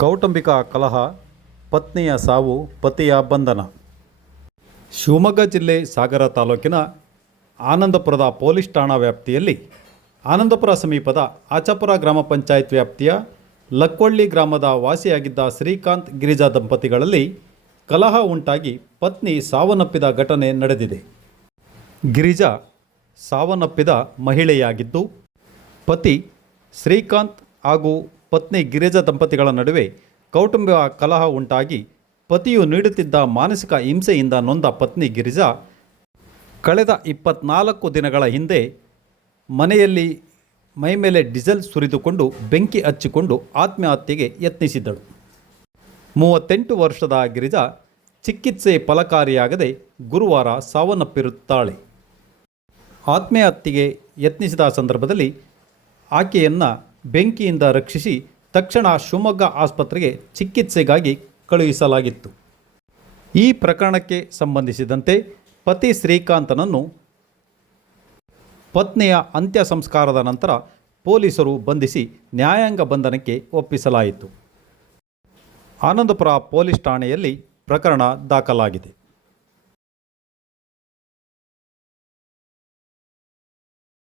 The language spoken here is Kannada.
ಕೌಟುಂಬಿಕ ಕಲಹ, ಪತ್ನಿಯ ಸಾವು, ಪತಿಯ ಬಂಧನ. ಶಿವಮೊಗ್ಗ ಜಿಲ್ಲೆ ಸಾಗರ ತಾಲೂಕಿನ ಆನಂದಪುರದ ಪೊಲೀಸ್ ಠಾಣಾ ವ್ಯಾಪ್ತಿಯಲ್ಲಿ ಆನಂದಪುರ ಸಮೀಪದ ಆಚಾಪುರ ಗ್ರಾಮ ಪಂಚಾಯತ್ ವ್ಯಾಪ್ತಿಯ ಲಕ್ಕೊಳ್ಳಿ ಗ್ರಾಮದ ವಾಸಿಯಾಗಿದ್ದ ಶ್ರೀಕಾಂತ್ ಗಿರಿಜಾ ದಂಪತಿಗಳಲ್ಲಿ ಕಲಹ ಉಂಟಾಗಿ ಪತ್ನಿ ಸಾವನ್ನಪ್ಪಿದ ಘಟನೆ ನಡೆದಿದೆ. ಗಿರಿಜಾ ಸಾವನ್ನಪ್ಪಿದ ಮಹಿಳೆಯಾಗಿದ್ದು, ಪತಿ ಶ್ರೀಕಾಂತ್ ಹಾಗೂ ಪತ್ನಿ ಗಿರಿಜಾ ದಂಪತಿಗಳ ನಡುವೆ ಕೌಟುಂಬಿಕ ಕಲಹ ಉಂಟಾಗಿ ಪತಿಯು ನೀಡುತ್ತಿದ್ದ ಮಾನಸಿಕ ಹಿಂಸೆಯಿಂದ ನೊಂದ ಪತ್ನಿ ಗಿರಿಜಾ ಕಳೆದ ಇಪ್ಪತ್ನಾಲ್ಕು ದಿನಗಳ ಹಿಂದೆ ಮನೆಯಲ್ಲಿ ಮೈಮೇಲೆ ಡೀಸೆಲ್ ಸುರಿದುಕೊಂಡು ಬೆಂಕಿ ಹಚ್ಚಿಕೊಂಡು ಆತ್ಮಹತ್ಯೆಗೆ ಯತ್ನಿಸಿದ್ದಳು. ಮೂವತ್ತೆಂಟು ವರ್ಷದ ಗಿರಿಜಾ ಚಿಕಿತ್ಸೆ ಫಲಕಾರಿಯಾಗದೆ ಗುರುವಾರ ಸಾವನ್ನಪ್ಪಿರುತ್ತಾಳೆ. ಆತ್ಮಹತ್ಯೆಗೆ ಯತ್ನಿಸಿದ ಸಂದರ್ಭದಲ್ಲಿ ಆಕೆಯನ್ನು ಬೆಂಕಿಯಿಂದ ರಕ್ಷಿಸಿ ತಕ್ಷಣ ಶಿವಮೊಗ್ಗ ಆಸ್ಪತ್ರೆಗೆ ಚಿಕಿತ್ಸೆಗಾಗಿ ಕಳುಹಿಸಲಾಗಿತ್ತು. ಈ ಪ್ರಕರಣಕ್ಕೆ ಸಂಬಂಧಿಸಿದಂತೆ ಪತಿ ಶ್ರೀಕಾಂತನನ್ನು ಪತ್ನಿಯ ಅಂತ್ಯ ಸಂಸ್ಕಾರದ ನಂತರ ಪೊಲೀಸರು ಬಂಧಿಸಿ ನ್ಯಾಯಾಂಗ ಬಂಧನಕ್ಕೆ ಒಪ್ಪಿಸಲಾಯಿತು. ಆನಂದಪುರ ಪೊಲೀಸ್ ಠಾಣೆಯಲ್ಲಿ ಪ್ರಕರಣ ದಾಖಲಾಗಿದೆ.